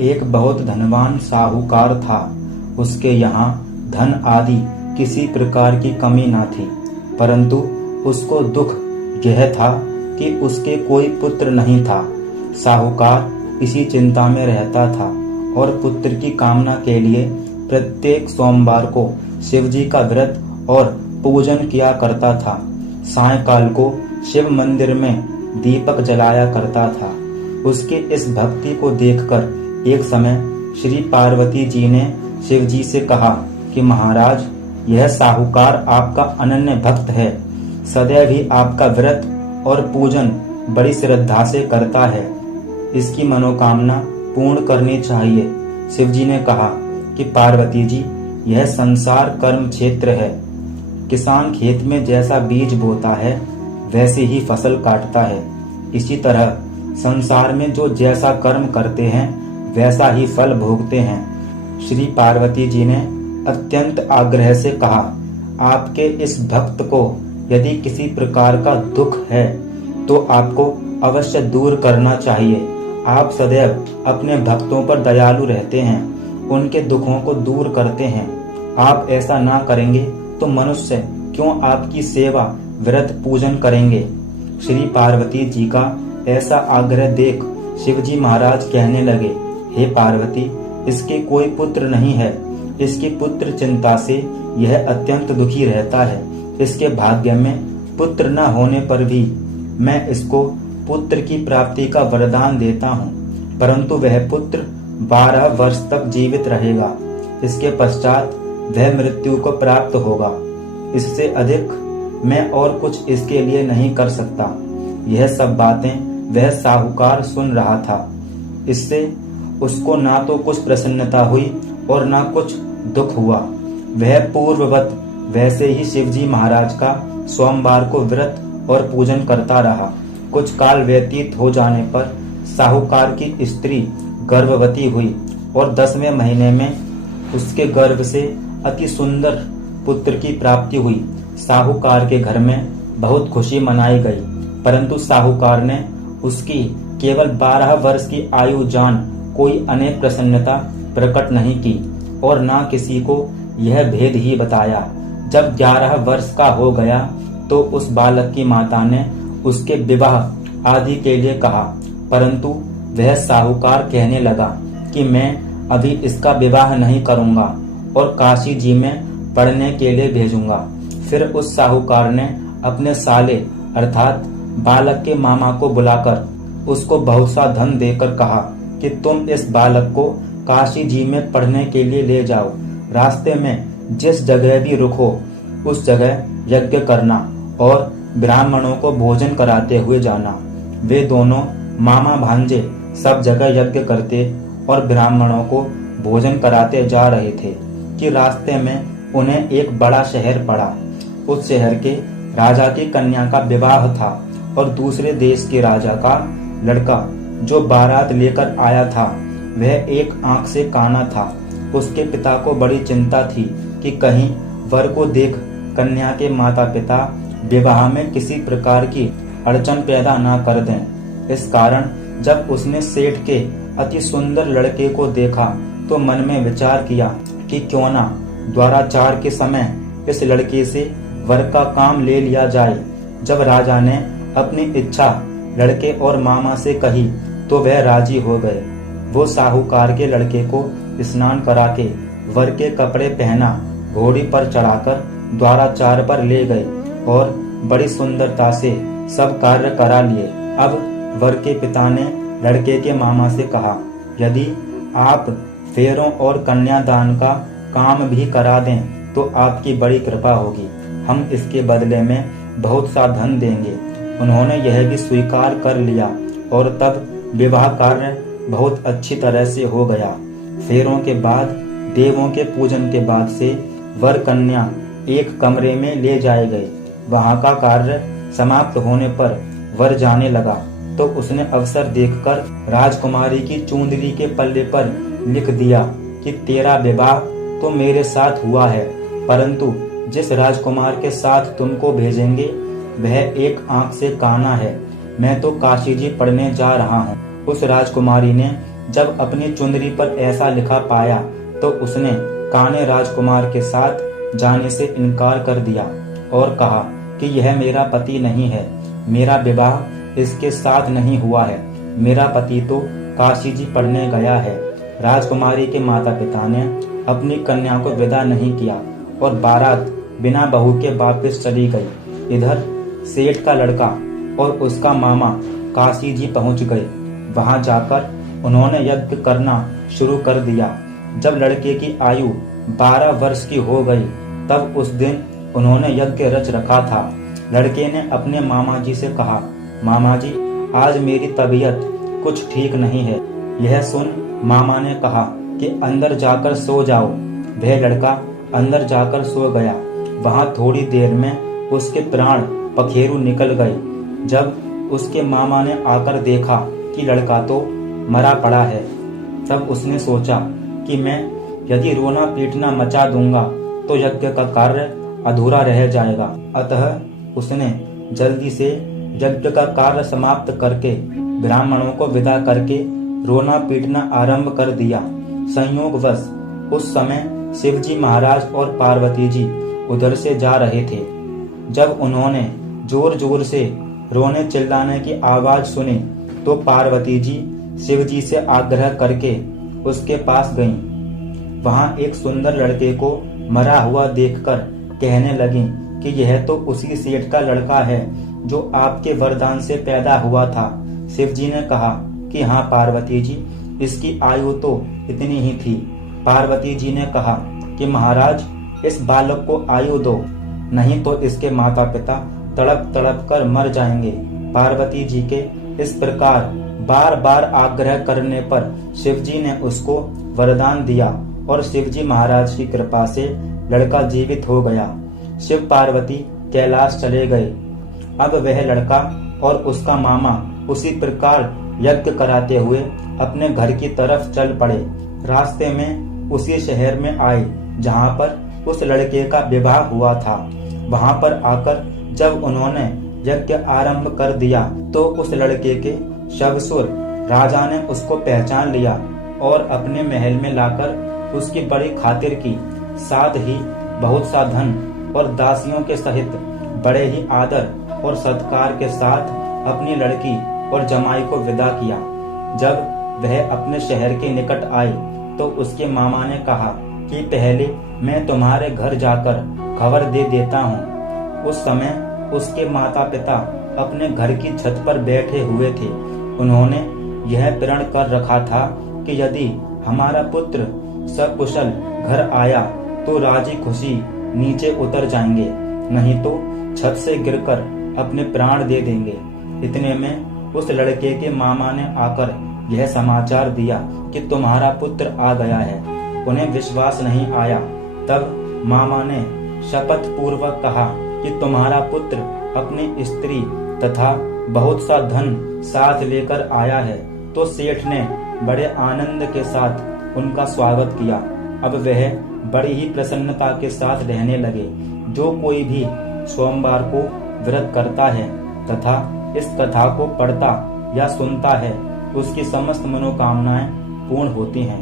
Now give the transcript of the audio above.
एक बहुत धनवान साहूकार था। उसके यहाँ धन आदि किसी प्रकार की कमी न थी, परंतु उसको दुख यह था कि उसके कोई पुत्र नहीं था। साहूकार इसी चिंता में रहता था और पुत्र की कामना के लिए प्रत्येक सोमवार को शिवजी का व्रत और पूजन किया करता था। सायंकाल को शिव मंदिर में दीपक जलाया करता था। उसके इस भक्ति को देखकर एक समय श्री पार्वती जी ने शिवजी से कहा कि महाराज, यह साहूकार आपका अनन्य भक्त है, सदैव ही आपका व्रत और पूजन बड़ी श्रद्धा से करता है, इसकी मनोकामना पूर्ण करनी चाहिए। शिवजी ने कहा कि पार्वती जी, यह संसार कर्म क्षेत्र है। किसान खेत में जैसा बीज बोता है वैसे ही फसल काटता है। इसी तरह संसार में जो जैसा कर्म करते हैं वैसा ही फल भोगते हैं। श्री पार्वती जी ने अत्यंत आग्रह से कहा, आपके इस भक्त को यदि किसी प्रकार का दुख है तो आपको अवश्य दूर करना चाहिए। आप सदैव अपने भक्तों पर दयालु रहते हैं, उनके दुखों को दूर करते हैं। आप ऐसा ना करेंगे तो मनुष्य क्यों आपकी सेवा व्रत पूजन करेंगे। श्री पार्वती जी का ऐसा आग्रह देख शिवजी महाराज कहने लगे, हे पार्वती, इसके कोई पुत्र नहीं है। इसकी पुत्र चिंता से यह अत्यंत दुखी रहता है। इसके भाग्य में पुत्र न होने पर भी मैं इसको पुत्र की प्राप्ति का वरदान देता हूँ, परंतु वह पुत्र 12 वर्ष तक जीवित रहेगा। इसके पश्चात वह मृत्यु को प्राप्त होगा। इससे अधिक मैं और कुछ इसके लिए नहीं कर सकता। यह सब बातें वह साहूकार सुन रहा था। इससे उसको ना तो कुछ प्रसन्नता हुई और ना कुछ दुख हुआ। वह पूर्ववत वैसे ही शिवजी महाराज का सोमवार को व्रत और पूजन करता रहा। कुछ काल व्यतीत हो जाने पर साहूकार की स्त्री गर्भवती हुई और 10वें महीने में उसके गर्भ से अति सुंदर पुत्र की प्राप्ति हुई। साहूकार के घर में बहुत खुशी मनाई गई, परंतु साहूकार ने उसकी केवल 12 वर्ष की आयु जान कोई अनेक प्रसन्नता प्रकट नहीं की और ना किसी को यह भेद ही बताया। जब 11 वर्ष का हो गया तो उस बालक की माता ने उसके विवाह आदि के लिए कहा, परंतु वह साहूकार कहने लगा कि मैं अभी इसका विवाह नहीं करूंगा और काशी जी में पढ़ने के लिए भेजूंगा। फिर उस साहूकार ने अपने साले अर्थात बालक के मामा को बुलाकर उसको बहुत सा धन देकर कहा कि तुम इस बालक को काशी जी में पढ़ने के लिए ले जाओ। रास्ते में जिस जगह भी रुको उस जगह यज्ञ करना और ब्राह्मणों को भोजन कराते हुए जाना। वे दोनों मामा भांजे सब जगह यज्ञ करते और ब्राह्मणों को भोजन कराते जा रहे थे कि रास्ते में उन्हें एक बड़ा शहर पड़ा। उस शहर के राजा की कन्या का विवाह था और दूसरे देश के राजा का लड़का जो बारात लेकर आया था वह एक आंख से काना था। उसके पिता को बड़ी चिंता थी कि कहीं वर को देख कन्या के माता पिता विवाह में किसी प्रकार की अड़चन पैदा ना कर दें। इस कारण जब उसने सेठ के अति सुंदर लड़के को देखा तो मन में विचार किया कि क्यों ना द्वाराचार के समय इस लड़के से वर का काम ले लिया जाए। जब राजा ने अपनी इच्छा लड़के और मामा से कही तो वह राजी हो गए। वो साहूकार के लड़के को स्नान करा के वर के कपड़े पहना घोड़ी पर चढ़ाकर द्वाराचार पर ले गए और बड़ी सुंदरता से सब कार्य करा लिए। अब वर के पिता ने लड़के के मामा से कहा, यदि आप फेरों और कन्यादान का काम भी करा दें तो आपकी बड़ी कृपा होगी। हम इसके बदले में बहुत सा धन देंगे। उन्होंने यह भी स्वीकार कर लिया और तब विवाह कार्य बहुत अच्छी तरह से हो गया। फेरों के बाद देवों के पूजन के बाद से वर कन्या एक कमरे में ले जाए गए। वहां का कार्य समाप्त होने पर वर जाने लगा तो उसने अवसर देखकर राजकुमारी की चुंदरी के पल्ले पर लिख दिया कि तेरा विवाह तो मेरे साथ हुआ है, परंतु जिस राजकुमार के साथ तुमको भेजेंगे वह एक आंख से काना है। मैं तो काशी जी पढ़ने जा रहा हूँ। उस राजकुमारी ने जब अपनी चुंदरी पर ऐसा लिखा पाया तो उसने कान्हे राजकुमार के साथ जाने से इनकार कर दिया और कहा कि यह मेरा पति नहीं है, मेरा विवाह इसके साथ नहीं हुआ है, मेरा पति तो काशी जी पढ़ने गया है। राजकुमारी के माता पिता ने अपनी कन्या को विदा नहीं किया और बारात बिना बहू के वापस चली गई। इधर सेठ का लड़का और उसका मामा काशी जी पहुंच गए। वहां जाकर उन्होंने यज्ञ करना शुरू कर दिया। जब लड़के की आयु 12 वर्ष की हो गई तब उस दिन उन्होंने यज्ञ रच रखा था। लड़के ने अपने मामा जी से कहा, मामा जी आज मेरी तबीयत कुछ ठीक नहीं है। यह सुन मामा ने कहा कि अंदर जाकर सो जाओ। वह लड़का अंदर जाकर सो गया। वहां थोड़ी देर में उसके प्राण पखेरु निकल गए। जब उसके मामा ने आकर देखा कि लड़का तो मरा पड़ा है, तब उसने सोचा कि मैं यदि रोना पीटना मचा दूंगा तो यज्ञ का कार्य अधूरा रह जाएगा। अतः उसने जल्दी से यज्ञ का कार्य समाप्त करके ब्राह्मणों को विदा करके रोना पीटना आरंभ कर दिया। संयोगवश उस समय शिवजी महाराज और पार्वती जी उधर से जा रहे थे। जब उन्होंने जोर जोर से रोने चिल्लाने की आवाज सुनी तो पार्वती जी शिवजी से आग्रह करके उसके पास गईं। वहां एक सुंदर लड़के को मरा हुआ देखकर कहने लगी कि यह तो उसी सेठ का लड़का है जो आपके वरदान से पैदा हुआ था। शिवजी ने कहा कि हाँ पार्वती जी, इसकी आयु तो इतनी ही थी। पार्वती जी ने कहा कि महाराज इस बालक को आयु दो, नहीं तो इसके माता पिता तड़प तड़प कर मर जाएंगे। पार्वती जी के इस प्रकार बार बार आग्रह करने पर शिवजी ने उसको वरदान दिया और शिवजी महाराज की कृपा से लड़का जीवित हो गया। शिव पार्वती कैलाश चले गए। अब वह लड़का और उसका मामा उसी प्रकार यज्ञ कराते हुए अपने घर की तरफ चल पड़े। रास्ते में उसी शहर में आए जहाँ पर उस लड़के का विवाह हुआ था। वहां पर आकर जब उन्होंने यज्ञ आरंभ कर दिया तो उस लड़के के शवसुर राजा ने उसको पहचान लिया और अपने महल में लाकर उसकी बड़ी खातिर की। साथ ही बहुत सा धन और दासियों के सहित बड़े ही आदर और सत्कार के साथ अपनी लड़की और जमाई को विदा किया। जब वह अपने शहर के निकट आए तो उसके मामा ने कहा कि पहले मैं तुम्हारे घर जाकर खबर दे देता हूँ। उस समय उसके माता पिता अपने घर की छत पर बैठे हुए थे। उन्होंने यह प्रण कर रखा था कि यदि हमारा पुत्र सकुशल घर आया तो राजी खुशी नीचे उतर जाएंगे, नहीं तो छत से गिरकर अपने प्राण दे देंगे। इतने में उस लड़के के मामा ने आकर यह समाचार दिया कि तुम्हारा पुत्र आ गया है। उन्हें विश्वास नहीं आया। तब मामा ने शपथ पूर्वक कहा कि तुम्हारा पुत्र अपनी स्त्री तथा बहुत सा धन साथ लेकर आया है। तो सेठ ने बड़े आनंद के साथ उनका स्वागत किया। अब वह बड़ी ही प्रसन्नता के साथ रहने लगे। जो कोई भी सोमवार को व्रत करता है तथा इस कथा को पढ़ता या सुनता है उसकी समस्त मनोकामनाएं पूर्ण होती हैं।